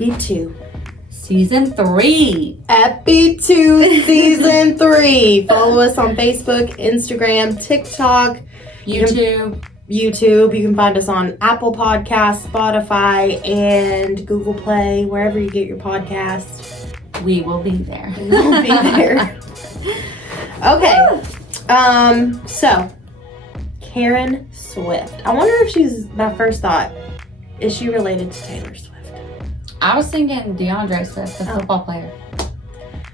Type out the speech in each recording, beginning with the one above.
Epi 2. Season 3. Epi 2 Season 3. Follow us on Facebook, Instagram, TikTok, YouTube. You can find us on Apple Podcasts, Spotify, and Google Play, wherever you get your podcasts. We will be there. We'll be there. Okay. So, Karen Swift. I wonder if she's, my first thought, is she related to Taylor Swift? I was thinking DeAndre Swift, the football player.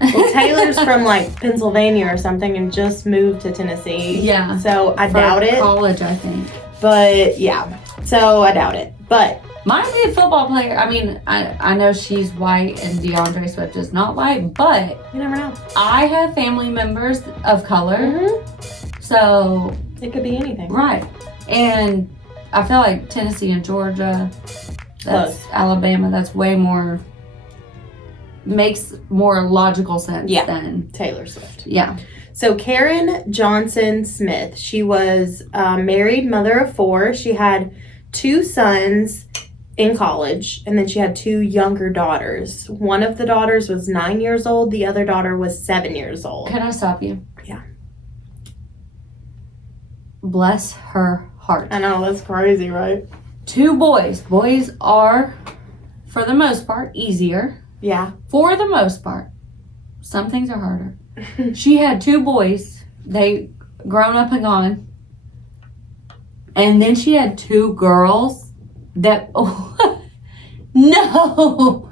Well, Taylor's from like Pennsylvania or something and just moved to Tennessee. Yeah. So I doubt it. College, I think. But yeah. So I doubt it. But might be a football player. I mean, I know she's white and DeAndre Swift is not white, but you never know. I have family members of color. Mm-hmm. So it could be anything. Right. And I feel like Tennessee and Georgia, that's close. Alabama, that's way more, makes more logical sense than Taylor Swift. Yeah. So Karen Johnson Smith, she was a married mother of 4. She had 2 sons in college, and then she had 2 younger daughters. One of the daughters was 9 years old. The other daughter was 7 years old. Can I stop you? Yeah. Bless her heart. I know, that's crazy, right? 2 boys. Boys are, for the most part, easier. Yeah. For the most part. Some things are harder. She had 2 boys. They grown up and gone. And then she had 2 girls that... Oh, no.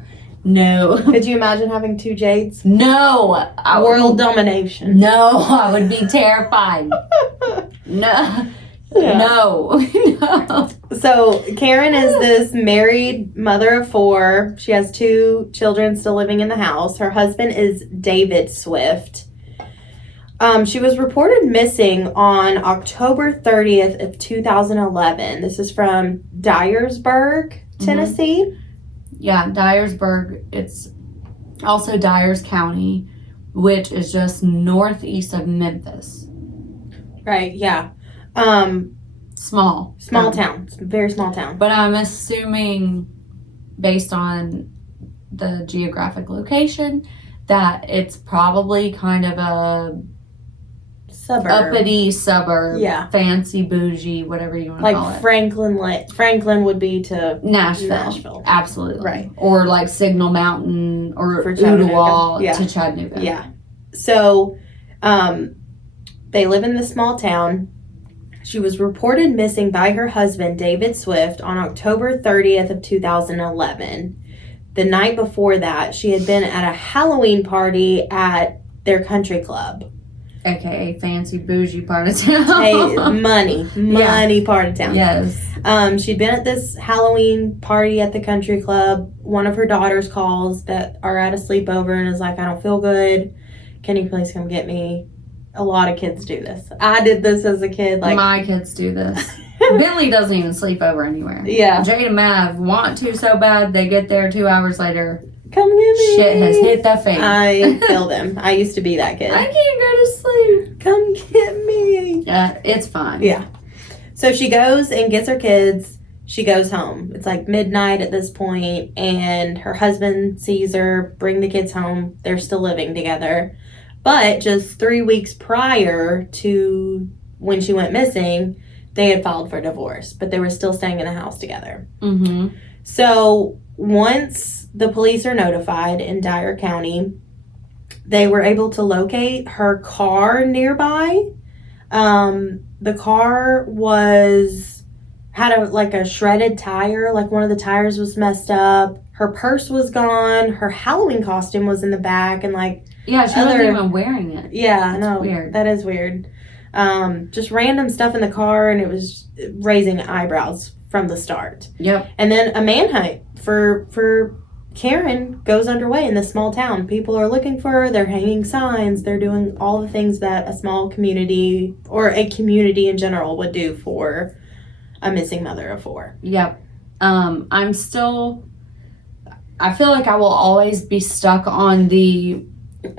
Could you imagine having 2 Jades? No. World domination. No, I would be terrified. No. Yeah. No. So Karen is this married mother of 4. She has 2 children still living in the house. Her husband is David Swift. She was reported missing on October 30th of 2011. This is from Dyersburg, Tennessee. Mm-hmm. Yeah, Dyersburg. It's also Dyers County, which is just northeast of Memphis. Right, yeah. Small town. Very small town. But I'm assuming, based on the geographic location, that it's probably kind of a uppity suburb. Yeah. Fancy, bougie, whatever you want to call it. Like Franklin would be to Nashville. Absolutely. Right. Or like Signal Mountain or Ooltewah to Chattanooga. Yeah. So, they live in this small town. She was reported missing by her husband, David Swift, on October 30th of 2011. The night before that, she had been at a Halloween party at their country club. AKA fancy bougie part of town. Money part of town. Yes. She'd been at this Halloween party at the country club. One of her daughters calls that are at a sleepover and is like, I don't feel good. Can you please come get me? A lot of kids do this. I did this as a kid. Like my kids do this. Bentley doesn't even sleep over anywhere. Yeah. Jade and Mav want to so bad. They get there 2 hours later. Come get me. Shit has hit the fan. I feel them. I used to be that kid. I can't go to sleep. Come get me. It's fine. Yeah. So she goes and gets her kids. She goes home. It's like midnight at this point, and her husband sees her bring the kids home. They're still living together. But just 3 weeks prior to when she went missing, they had filed for divorce, but they were still staying in the house together. Mm-hmm. So once the police are notified in Dyer County, they were able to locate her car nearby. The car had a shredded tire, like one of the tires was messed up. Her purse was gone. Her Halloween costume was in the back, and yeah, she wasn't even wearing it. Yeah, no, weird. That is weird. Just random stuff in the car, and it was raising eyebrows from the start. Yep. And then a manhunt for Karen goes underway in this small town. People are looking for her. They're hanging signs. They're doing all the things that a small community or a community in general would do for a missing mother of 4. Yep. I feel like I will always be stuck on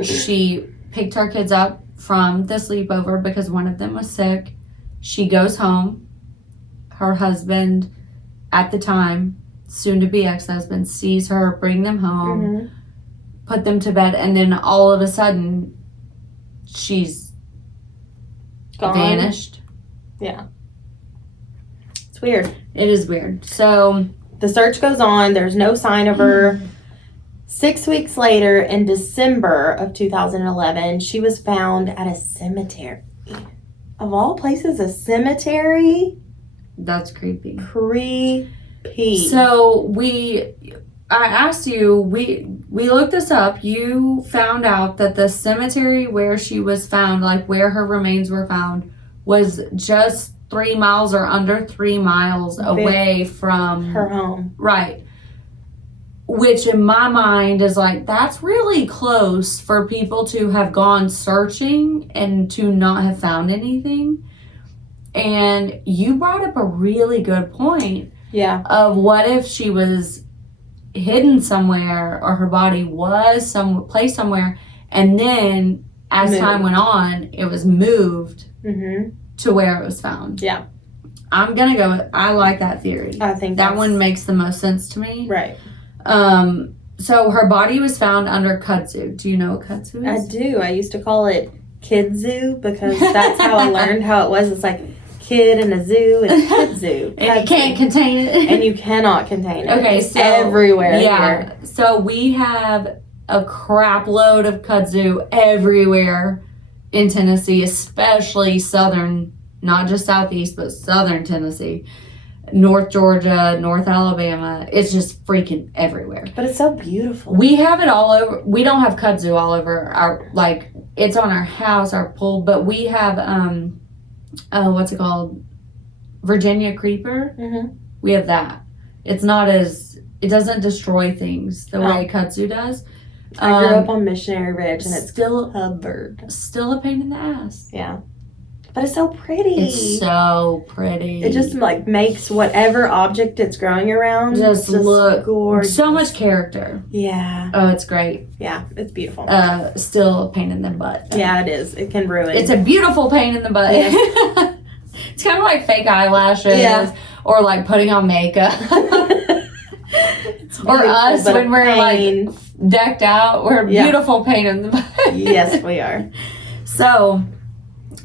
she picked her kids up from the sleepover because one of them was sick. She goes home. Her husband, at the time, soon-to-be ex-husband sees her, bring them home, Mhm. put them to bed, and then all of a sudden, she's Gone. vanished. It's weird. It is weird. So, The search goes on. There's no sign of her. 6 weeks later, in December of 2011, she was found at a cemetery. Of all places, a cemetery? that's creepy. Creepy. So, I asked you, we looked this up. You found out that the cemetery where she was found, like where her remains were found, was just 3 miles or under 3 miles away from her home. Right. Which in my mind is like, that's really close for people to have gone searching and to not have found anything. And you brought up a really good point Yeah. of what if she was hidden somewhere or her body was placed somewhere, and then as Moved. time went on, it was moved Mm-hmm. to where it was found. Yeah. I'm gonna go with, I like that theory. I think That that's- one makes the most sense to me. Right. So her body was found under kudzu. Do you know what kudzu I is? do. I used to call it Kid Zoo because that's how I learned how it was. It's like kid in a zoo and kid zoo. And you can't contain it. And you cannot contain it. Okay, It's so everywhere yeah. here. So we have a crap load of kudzu everywhere in Tennessee, especially southern, not just southeast, but southern Tennessee. North Georgia, North Alabama. It's just freaking everywhere. But it's so beautiful. We have it all over. We don't have kudzu all over our, like, it's on our house, our pool, but we have, what's it called? Virginia creeper. Mm-hmm. We have that. It's not as, it doesn't destroy things the Oh. way kudzu does. I grew up on Missionary Ridge and it's still covered. a pain in the ass. Yeah. But it's so pretty. It's so pretty. It just like makes whatever object it's growing around Just look gorgeous. so much character. Yeah. Oh, it's great. Yeah. It's beautiful. Still a pain in the butt. Yeah, it is. It can ruin. It's a beautiful pain in the butt. Yes. It's kind of like fake eyelashes Yeah. or like putting on makeup. It's Or beautiful, us but when we're pain. like decked out. We're a Yeah. beautiful pain in the butt. Yes, we are. So,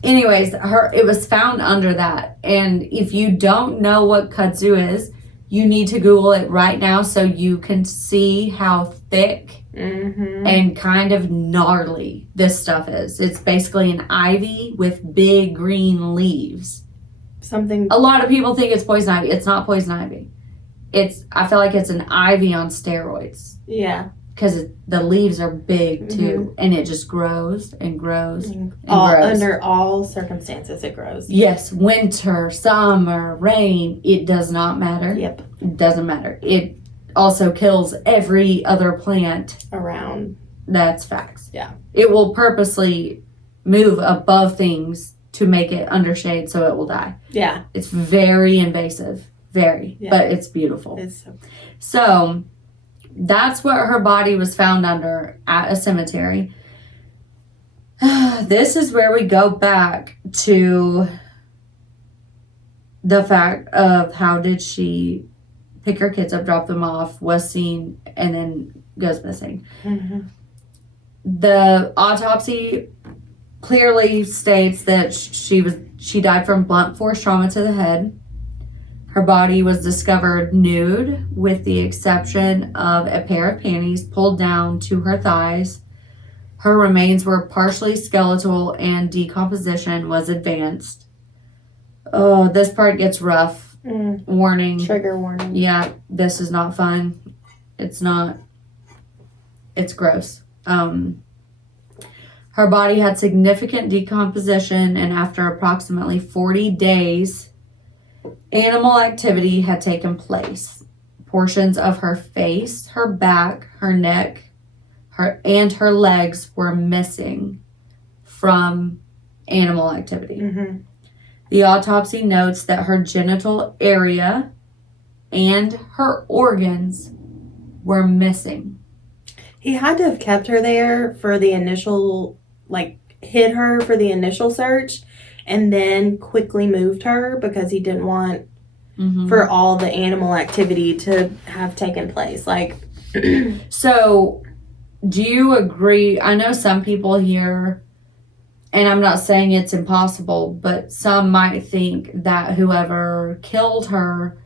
anyways, it was found under that. And if you don't know what kudzu is, you need to Google it right now so you can see how thick Mm-hmm. and kind of gnarly this stuff is. It's basically an ivy with big green leaves. Something. A lot of people think it's poison ivy. It's not poison ivy. I feel like it's an ivy on steroids Yeah. because the leaves are big too, and it just grows and grows and grows. Under all circumstances, it grows. Yes, winter, summer, rain, it does not matter. Yep. It doesn't matter. It also kills every other plant. Around. That's facts. Yeah. It will purposely move above things to make it under shade so it will die. Yeah. It's very invasive. Very. Yeah. But it's beautiful. It's so. So that's what her body was found under at a cemetery. This is where we go back to the fact of how did she pick her kids up, drop them off, was seen, and then goes missing. Mm-hmm. The autopsy clearly states that she died from blunt force trauma to the head. Her body was discovered nude with the exception of a pair of panties pulled down to her thighs. Her remains were partially skeletal and decomposition was advanced. Oh, this part gets rough. Mm. Warning. Trigger warning. Yeah, this is not fun. It's not. It's gross. Her body had significant decomposition, and after approximately 40 days, animal activity had taken place. Portions of her face, her back, her neck, and her legs were missing from animal activity. Mm-hmm. The autopsy notes that her genital area and her organs were missing. He had to have kept her there for the initial, hid her for the initial search and then quickly moved her because he didn't want for all the animal activity to have taken place. Like, So, do you agree? I know some people here, and I'm not saying it's impossible, but some might think that whoever killed her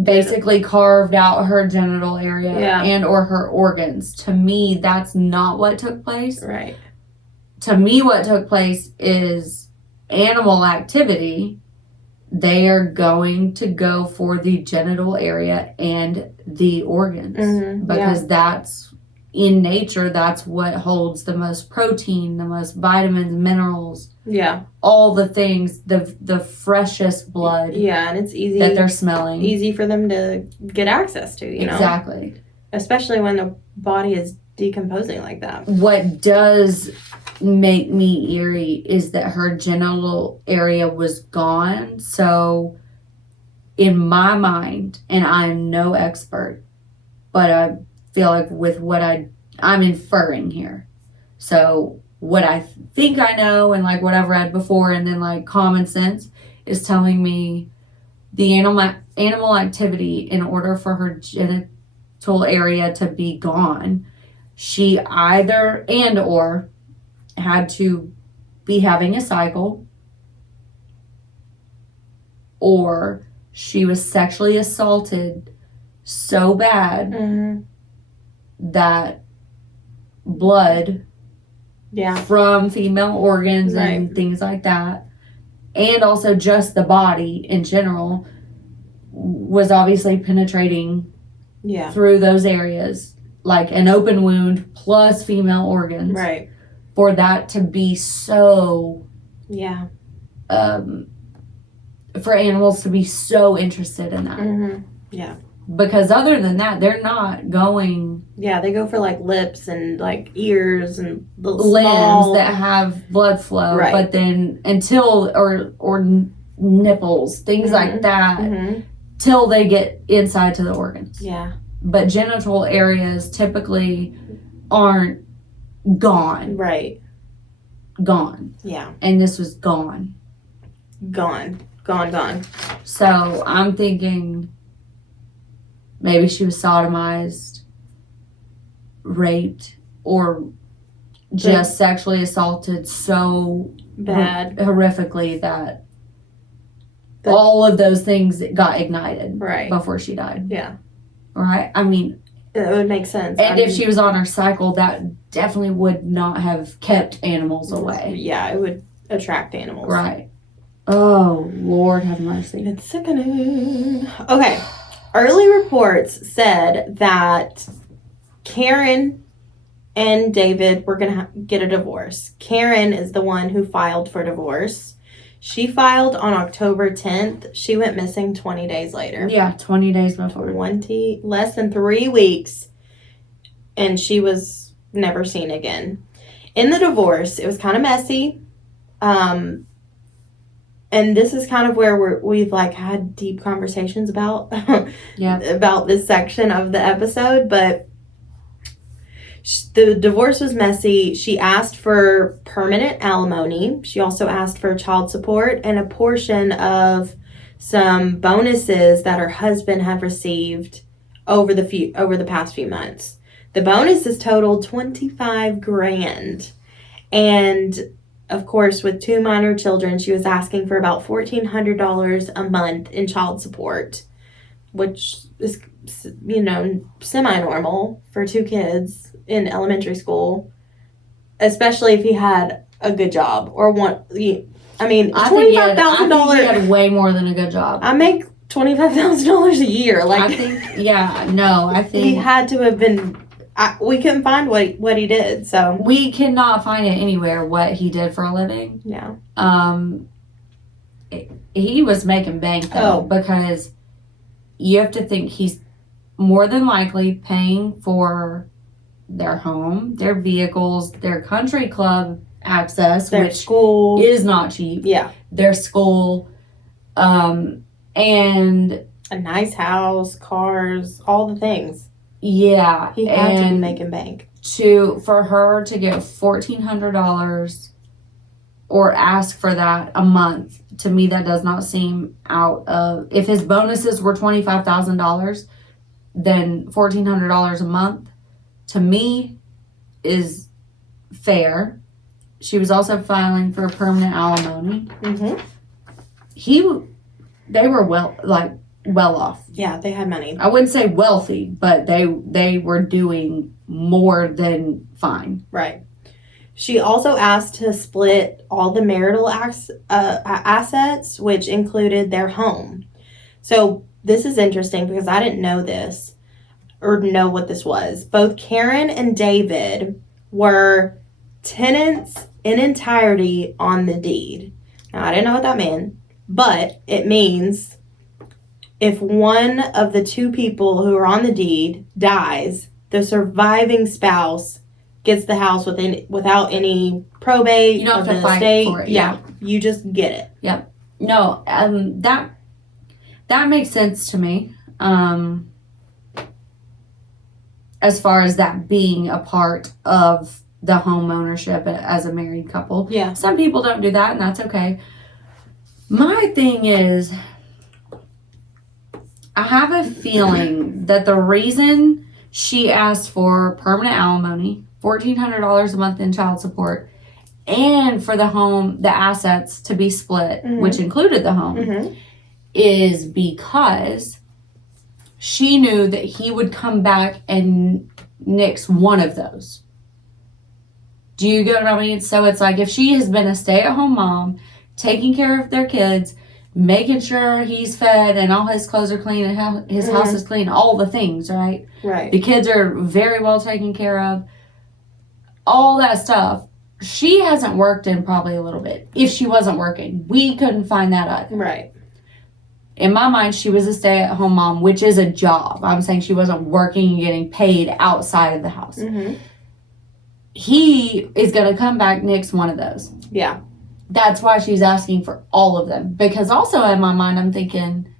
basically carved out her genital area and or her organs. To me, that's not what took place. right. To me, what took place is animal activity. They are going to go for the genital area and the organs because that's in nature. That's what holds the most protein, the most vitamins, minerals, all the things, the freshest blood. Yeah, and it's easy that they're smelling. Easy for them to get access to. You know, exactly. Especially when the body is decomposing like that. What does make me eerie is that her genital area was gone. So in my mind, and I'm no expert, but I feel like with what I'm inferring here. So what I think I know and like what I've read before and then like common sense is telling me the animal activity, in order for her genital area to be gone, she either and or had to be having a cycle, or she was sexually assaulted so bad that blood from female organs and things like that, and also just the body in general, was obviously penetrating through those areas, like an open wound plus female organs. Right. For that to be so, for animals to be so interested in that. Yeah. Because other than that, they're not going. Yeah, they go for like lips and like ears and the limbs that have blood flow. Right. But then until, or nipples, things like that, till they get inside to the organs. Yeah. But genital areas typically aren't gone. Right. Gone. Yeah. And this was gone. Gone. So I'm thinking maybe she was sodomized, raped, or just sexually assaulted so bad, horrifically that all of those things got ignited before she died. Yeah. Right? I mean, it would make sense. And if she was on her cycle, that definitely would not have kept animals away. Yeah, it would attract animals. Right. Oh, Lord have mercy. It's sickening. Okay. Early reports said that Karen and David were going to get a divorce. Karen is the one who filed for divorce. She filed on October 10th. She went missing 20 days later. Yeah, 20 days before. Less than 3 weeks. And she was never seen again. In the divorce, it was kind of messy. And this is kind of where we've like had deep conversations about about this section of the episode. But the divorce was messy. She asked for permanent alimony. She also asked for child support and a portion of some bonuses that her husband had received over the past few months. The bonuses totaled $25,000, and of course, with 2 minor children, she was asking for about $1,400 a month in child support, which is, semi-normal for 2 kids in elementary school, especially if he had a good job or one. I mean, $25,000. I think he had way more than a good job. I make $25,000 a year. Like, I think he had to have been. We couldn't find what he did, so we cannot find it anywhere what he did for a living. Yeah. He was making bank though, because you have to think he's more than likely paying for their home, their vehicles, their country club access, their which school is not cheap. Yeah. Their school, and a nice house, cars, all the things. Yeah, he had to be making bank. For her to get $1,400 or ask for that a month, to me, that does not seem out of, if his bonuses were $25,000, then $1,400 a month, to me, is fair. She was also filing for permanent alimony. Mm-hmm. They were well off. Yeah, they had money. I wouldn't say wealthy, but they were doing more than fine. Right. She also asked to split all the marital assets, which included their home. So this is interesting because I didn't know this or know what this was. Both Karen and David were tenants in entirety on the deed. Now, I didn't know what that meant, but it means if one of the two people who are on the deed dies, the surviving spouse gets the house without any probate. You don't of have to the fight estate. for it. Yeah, you just get it. Yep. No, that makes sense to me. As far as that being a part of the home ownership as a married couple. Yeah. Some people don't do that, and that's okay. My thing is, I have a feeling that the reason she asked for permanent alimony, $1,400 a month in child support, and for the assets to be split, which included the home, is because she knew that he would come back and nix one of those. Do you get what I mean? So it's like, if she has been a stay-at-home mom, taking care of their kids, making sure he's fed and all his clothes are clean and his house is clean, all the things, right? Right. The kids are very well taken care of. All that stuff. She hasn't worked in probably a little bit. If she wasn't working, we couldn't find that either. Right. In my mind, she was a stay-at-home mom, which is a job. I'm saying she wasn't working and getting paid outside of the house. He is going to come back next one of those. Yeah. That's why she's asking for all of them. Because also in my mind, I'm thinking,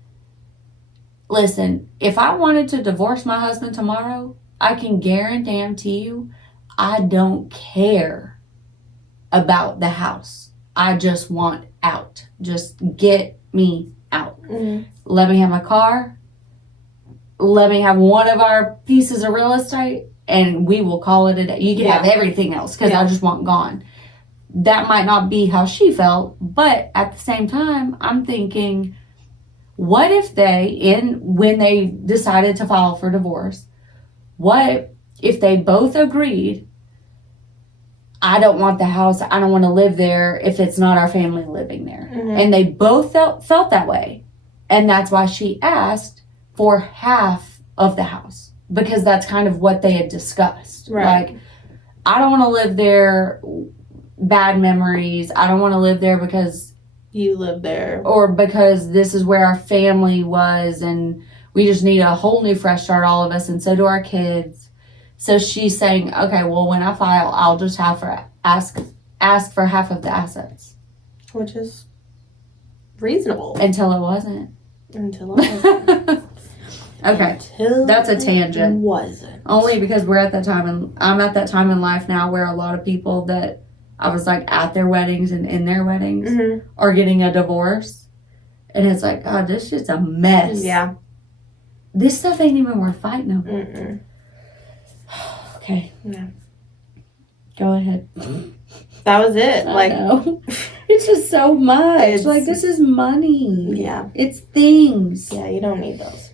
listen, if I wanted to divorce my husband tomorrow, I can guarantee you I don't care about the house. I just want out. Just get me out. Let me have my car. Let me have one of our pieces of real estate, and we will call it a day. You can have everything else because I just want gone. That might not be how she felt, but at the same time, I'm thinking, what if when they decided to file for divorce, what if they both agreed, I don't want the house, I don't want to live there if it's not our family living there. And they both felt that way. And that's why she asked for half of the house. Because that's kind of what they had discussed. Right. Like, I don't want to live there, bad memories. I don't want to live there because you live there. Or because this is where our family was and we just need a whole new fresh start, all of us, and so do our kids. So she's saying, okay, well, when I file, I'll just ask for half of the assets. Which is reasonable. Until it wasn't. Until it wasn't. Okay. Until that's a tangent. It wasn't. Only because we're at that time, and I'm at that time in life now where a lot of people that I was like at their weddings and in their weddings are getting a divorce. And it's like, oh, this shit's a mess. Yeah. This stuff ain't even worth fighting over. Okay. Yeah. Go ahead. That was it. I know. It's just so much. It's, like, this is money. Yeah. It's things. Yeah, you don't need those.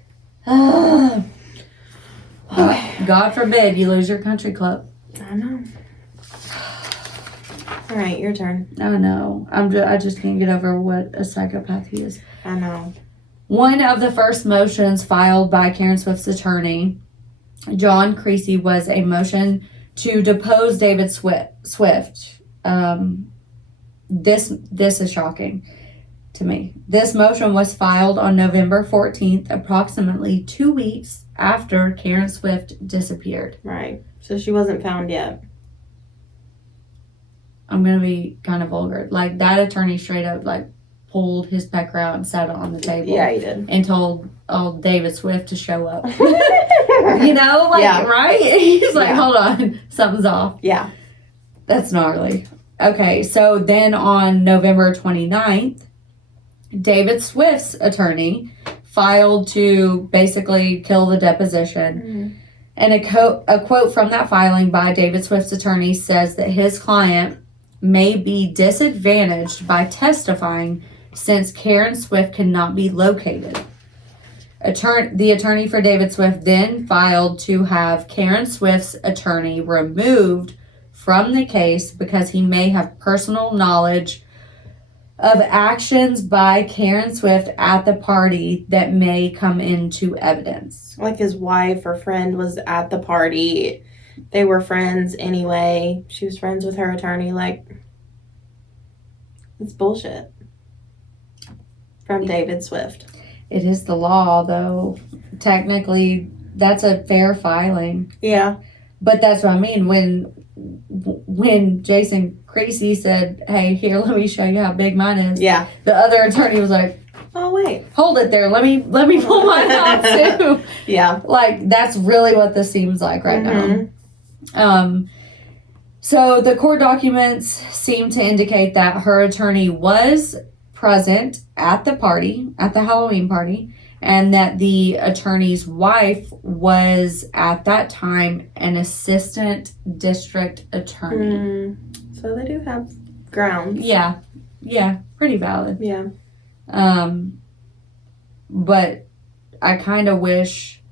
God forbid you lose your country club. I know. All right, your turn. I know. I just can't get over what a psychopath he is. I know. One of the first motions filed by Karen Swift's attorney, John Creasy, was a motion to depose David Swift. This is shocking to me. This motion was filed on November 14th, approximately 2 weeks after Karen Swift disappeared. Right. So she wasn't found yet. I'm going to be kind of vulgar. Like, that attorney straight up, like, pulled his pecker out and sat it on the table. Yeah, he did. And told old David Swift to show up. You know? Like, right? He's like, hold on. Something's off. Yeah. That's gnarly. Okay, so then on November 29th, David Swift's attorney filed to basically kill the deposition. And a quote from that filing by David Swift's attorney says that his client may be disadvantaged by testifying since Karen Swift cannot be located. The attorney for David Swift then filed to have Karen Swift's attorney removed from the case because he may have personal knowledge of actions by Karen Swift at the party that may come into evidence. Like his wife or friend was at the party. They were friends anyway. She was friends with her attorney. Like, it's bullshit. From David Swift. It is the law, though. Technically, that's a fair filing. Yeah. But that's what I mean. When Jason Creasy said, "Hey, here, let me show you how big mine is," Yeah. the other attorney was like, Oh, wait. "Hold it there. Let me pull mine out too." Yeah. Like, that's really what this seems like right Mhm. now. So the court documents seem to indicate that her attorney was present at the party, at the Halloween party, and that the attorney's wife was at that time an assistant district attorney. So they do have grounds. Yeah, pretty valid. Yeah. But I kind of wish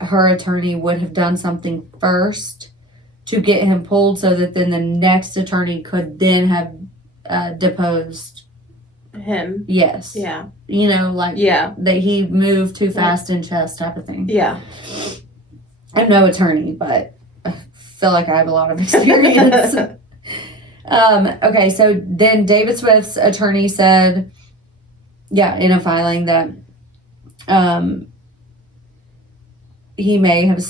her attorney would have done something first to get him pulled so that then the next attorney could then have deposed. Him. Yes. Yeah. You know, like Yeah. that he moved too fast in chess type of thing. Yeah. I'm no attorney, but I feel like I have a lot of experience. Okay, so then David Swift's attorney said, in a filing that he may have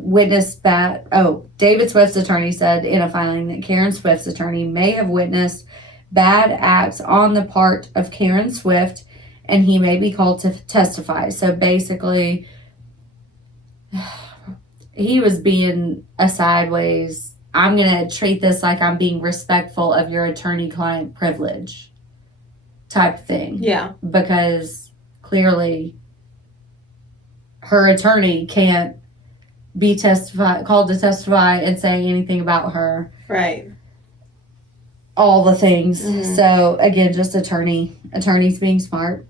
witnessed that. Oh, David Swift's attorney said in a filing that Karen Swift's attorney may have witnessed bad acts on the part of Karen Swift, and he may be called to testify. So basically, he was being a sideways, I'm going to treat this like I'm being respectful of your attorney-client privilege type thing. Yeah. Because clearly her attorney can't be called to testify and say anything about her. Right. All the things. Mhm. So again, just attorneys being smart.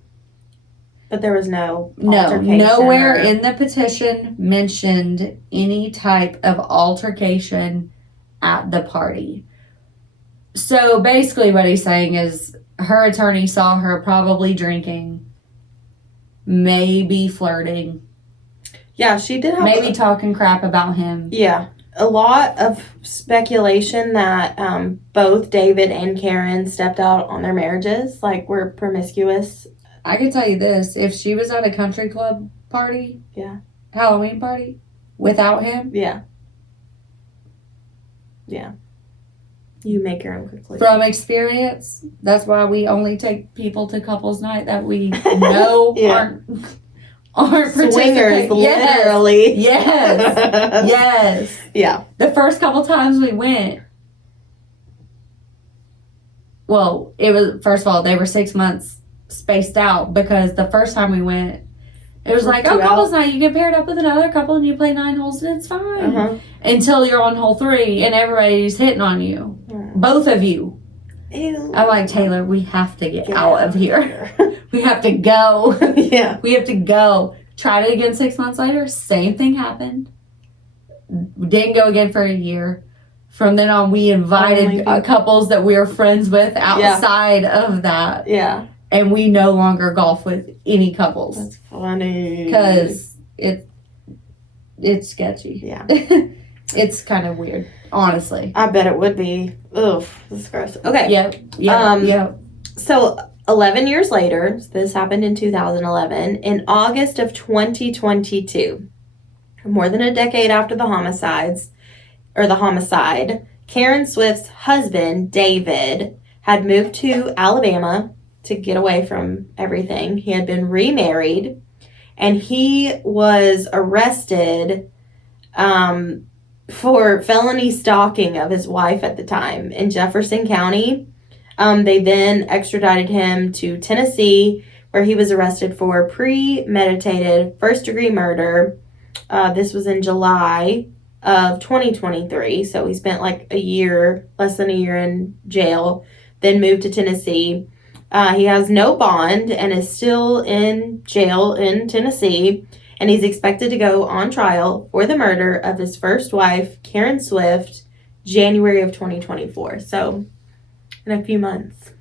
But there was no No, altercation nowhere or- in the petition mentioned any type of altercation at the party. So basically what he's saying is her attorney saw her probably drinking, maybe flirting, Yeah, she did have maybe talking crap about him. Yeah. A lot of speculation that both David and Karen stepped out on their marriages, like were promiscuous. I can tell you this, if she was at a country club party, Halloween party, without him, Yeah. Yeah. You make your own conclusion. from experience, that's why we only take people to couples night that we know Yeah. aren't Swingers, participating. literally. Yes. Yes. Yeah. The first couple times we went, well, it was, first of all, they were 6 months spaced out because the first time we went, it was like, Freaked you couples night, you get paired up with another couple and you play 9 holes and it's fine. Uh-huh. Until you're on hole 3 and everybody's hitting on you. Both of you. Ew. I'm like, Taylor, we have to get out of here. here. We have to go. Yeah. We have to go. Tried it again 6 months later. Same thing happened. Didn't go again for a year. From then on, we invited couples that we were friends with outside of that. Yeah. And we no longer golf with any couples. That's funny. Because it's sketchy. Yeah. It's kind of weird, honestly. I bet it would be. Ugh, this is gross. Okay. Yep. So 11 years later, so this happened in 2011, in August of 2022, more than a decade after the homicide, Karen Swift's husband, David, had moved to Alabama to get away from everything. He had been remarried, and he was arrested for felony stalking of his wife at the time in Jefferson County. They then extradited him to Tennessee, where he was arrested for premeditated first-degree murder. This was in July of 2023, so he spent like less than a year in jail, then moved to Tennessee. He has no bond and is still in jail in Tennessee, and he's expected to go on trial for the murder of his first wife, Karen Swift, January of 2024. So, in a few months.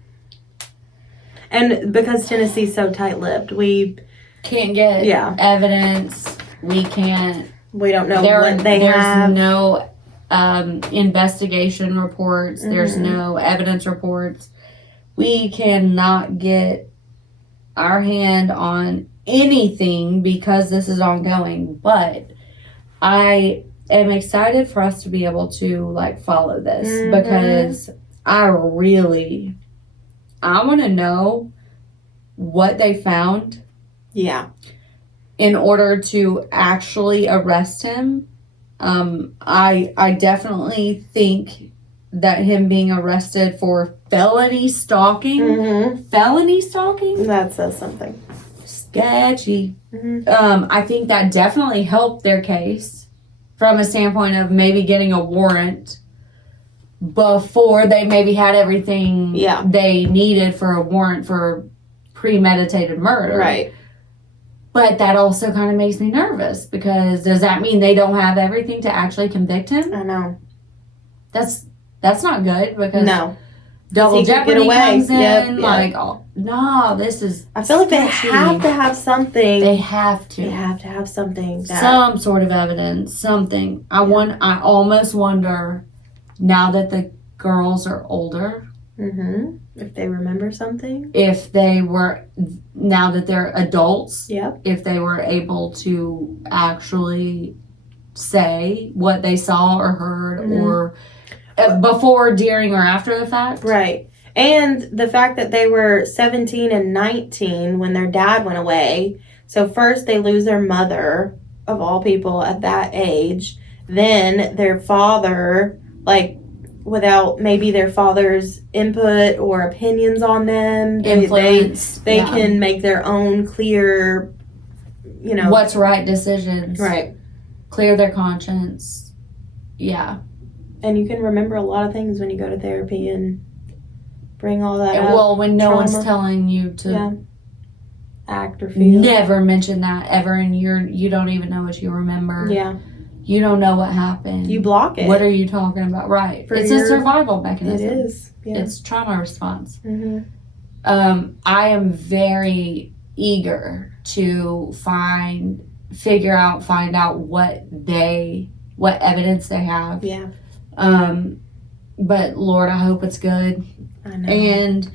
And because Tennessee's so tight-lipped, we can't get evidence. We don't know what they have. There's no investigation reports. Mm-hmm. There's no evidence reports. We cannot get our hand on anything because this is ongoing. But I am excited for us to be able to follow this because I want to know what they found. Yeah. In order to actually arrest him. I definitely think that him being arrested for felony stalking. Mm-hmm. Felony stalking? That says something. Sketchy. Mm-hmm. I think that definitely helped their case from a standpoint of maybe getting a warrant before they maybe had everything they needed for a warrant for premeditated murder. Right. But that also kind of makes me nervous because does that mean they don't have everything to actually convict him? I know. That's not good because double he jeopardy comes in. Yep. This is I feel like they have to have something. They have to. They have to have something. Some sort of evidence. Something. I almost wonder now that the girls are older. Mm-hmm. If they remember something. If they were, now that they're adults. Yep. If they were able to actually say what they saw or heard or before, during, or after the fact. Right. And the fact that they were 17 and 19 when their dad went away. So first they lose their mother, of all people, at that age. Then their father, without maybe their father's input or opinions on them. Influence. They can make their own clear, what's right decisions. Right. Clear their conscience. Yeah. And you can remember a lot of things when you go to therapy and bring all that up. Well, when no one's telling you to act or feel. Never mention that ever, and you don't even know what you remember. Yeah. You don't know what happened. You block it. What are you talking about? Right. It's a survival mechanism. It is. Yeah. It's trauma response. Mm-hmm. I am very eager to find out what evidence they have. Yeah. But Lord, I hope it's good. I know. And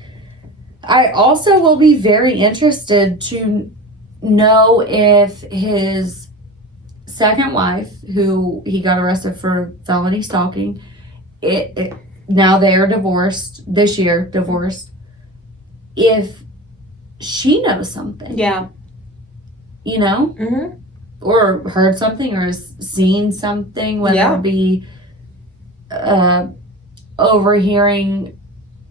I also will be very interested to know if his second wife, who he got arrested for felony stalking, now they are divorced this year, if she knows something. Yeah. Mm-hmm. Or heard something or has seen something, whether it be overhearing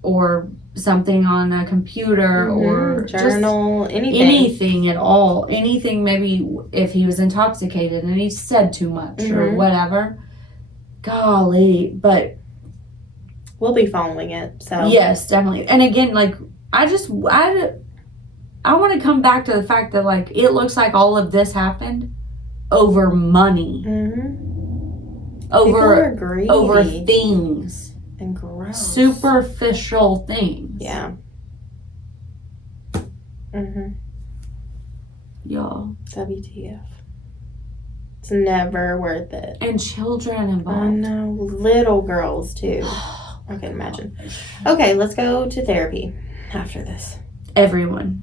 or something on a computer or journal, just anything at all. Anything, maybe if he was intoxicated and he said too much or whatever. Golly, but we'll be following it. So yes, definitely. And again, I want to come back to the fact that it looks like all of this happened over money. Over things. And gross. Superficial things. Yeah. Y'all. WTF. It's never worth it. And children involved. I know. Little girls, too. I can imagine. Okay, let's go to therapy after this. Everyone.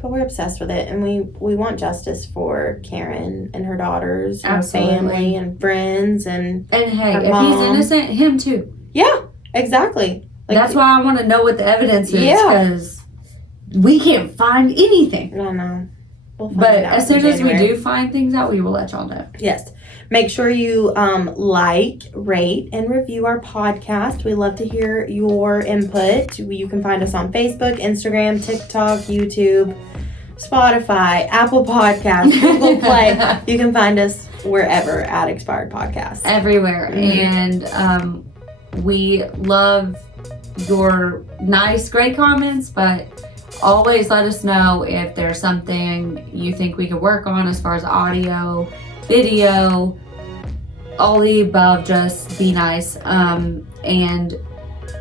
But we're obsessed with it, and we want justice for Karen and her daughters, and her family, and friends, and hey, if mom. he's innocent, him too. Yeah, exactly. That's why I want to know what the evidence is, because we can't find anything. I know. We'll find But it out as soon in as we January. do find things out, we will let y'all know. Yes. Make sure you like, rate, and review our podcast. We love to hear your input. You can find us on Facebook, Instagram, TikTok, YouTube, Spotify, Apple Podcasts, Google Play. You can find us wherever at Expired Podcast. Everywhere. Mhm. And we love your nice, great comments, but always let us know if there's something you think we could work on as far as audio, video, all the above. Just be nice. And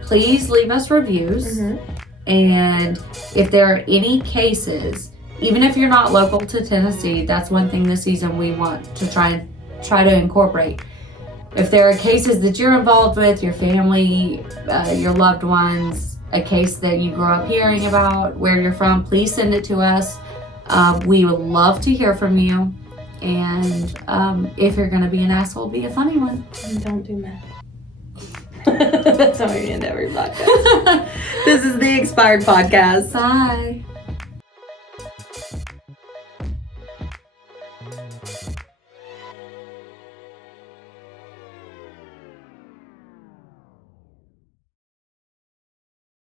please leave us reviews. Mhm. And if there are any cases, even if you're not local to Tennessee, that's one thing this season we want to try to incorporate. If there are cases that you're involved with, your family, your loved ones, a case that you grew up hearing about, where you're from, please send it to us. We would love to hear from you. And if you're going to be an asshole, be a funny one. And don't do meth. That's how we end every podcast. This is the Expired Podcast. Bye.